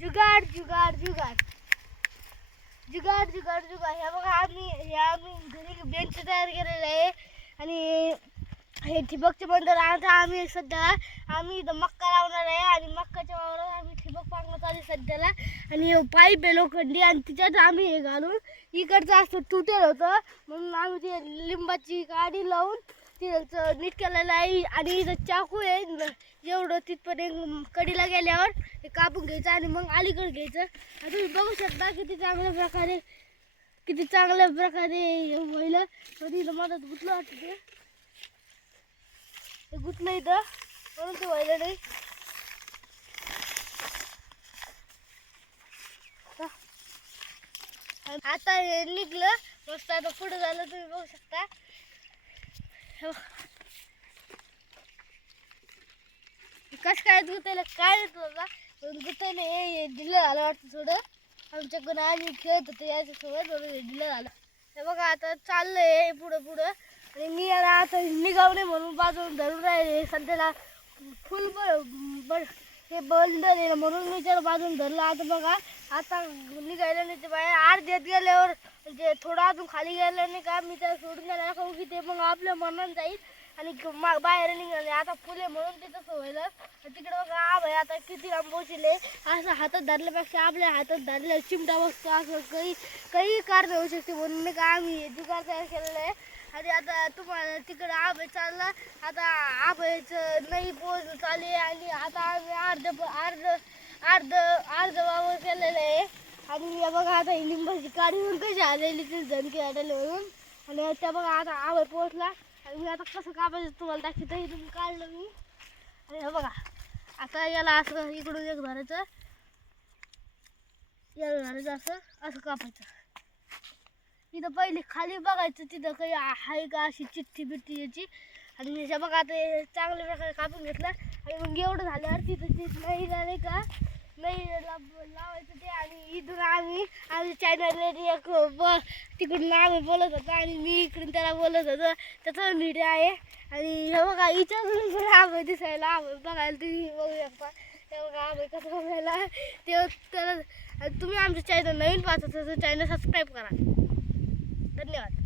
जुगाड जुगाड जुगाड. जुगाड जुगाड जुगाड. ह्या बघा आम्ही हे आम्ही घरी बेंच तयार केलेला आहे. आणि हे ठिबकचे बंदर आता आम्ही सध्या आम्ही इथं मक्का लावणार आहे. आणि मक्काच्या वावरात आम्ही ठिबक पांगत आली सध्याला. आणि पाईप आहे लोखंडी आणि तिच्यात आम्ही हे घालून इकडचं असं तुटेल होतं. म्हणून आम्ही ते लिंबाची गाडी लावून तिथं नीट केलेलं आहे आणि इथं चाकू आहे. न- जेवढं तिथपर्यंत कडीला गेल्यावर ते कापून घ्यायचं आणि मग अलीकडे घ्यायचं. आणि तुम्ही बघू शकता किती चांगल्या प्रकारे किती चांगल्या प्रकारे हे होईल. पण इथं मदत गुतलं वाटतं ते. गुतलं इथं. म्हणून ते व्हायला नाही. आता- आता हे निघलं. मस्त आता पुढं झालं तुम्ही बघू शकता. कसं काय गुतायला काय येत बाबा पण गुतायला हे ढिलं झालं वाटतं थोडं. आमच्याकडून आम्ही खेळत होतो याच्यासोबत म्हणून हे ढिलं झालं. हे बघा आता चाललंय पुढं पुढं. आणि मी याला आता निघावणे म्हणून बाजून धरून राहिले. सध्याला फुल बर हे बंद आहे म्हणून मी त्याला बाजून धरलं. आता बघा आता निघायला नाही ते बाहेर आर देत गेल्यावर जे थोडं अजून खाली गेलं नाही का मी त्याला सोडून द्यायला खाऊ की ते मग आपल्या मनात जाईल आणि मा- बाहेर निघाले आता फुले म्हणून तिथं सोयलं तिकडे बघा आब आहे आता किती आंबोचिले पोचले असं हातात धरल्यापेक्षा आपल्या हातात धरल्या चिमटा बसतो. असं काही काही कारण होऊ शकते म्हणून नाही का आम्ही जुगार तयार केलेलं आहे. आणि आता तुम्हाला तिकडे आहे चालला. आता आबेचं नाही पोच चालले आणि आता आम्ही अर्ध अर्ध अर्ध अर्ध वावर केलेलं आहे. आणि या बघा आता ही लिंबाची काडी म्हणून कशी आलेली ती झणके आलेले म्हणून. आणि त्या बघा आता आवड पोचला आणि मी आता कसं कापायचं तुम्हाला दाखवतो इथून काढलं मी. आणि हे बघा आता याला असं इकडून एक धरायचं. याला धरायचं असं असं कापायचं. इथं पहिले खाली बघायचं तिथं काही आहे का अशी चिठ्ठी बिठ्ठी याची. आणि ह्याच्या बघा आता चांगल्या प्रकारे कापून घेतलं. आणि मग एवढं झाल्यावर तिथं ते नाही झाले का नाही लावायचं ते आणि इथून आम्ही आमच्या चॅनल एक ब तिकडून आम्ही बोलत होतो आणि मी इकडून त्याला बोलत होतो. त्याचा व्हिडिओ आहे. आणि हे बघा इथं पण आम्ही दिसायला आम्ही बघायला तुम्ही बघू शकता. हे बघा आम्ही कसं बघायला. ते त्याला तुम्ही आमचं चॅनल नवीन पाहत असाल तर चॅनल सबस्क्राईब करा. धन्यवाद.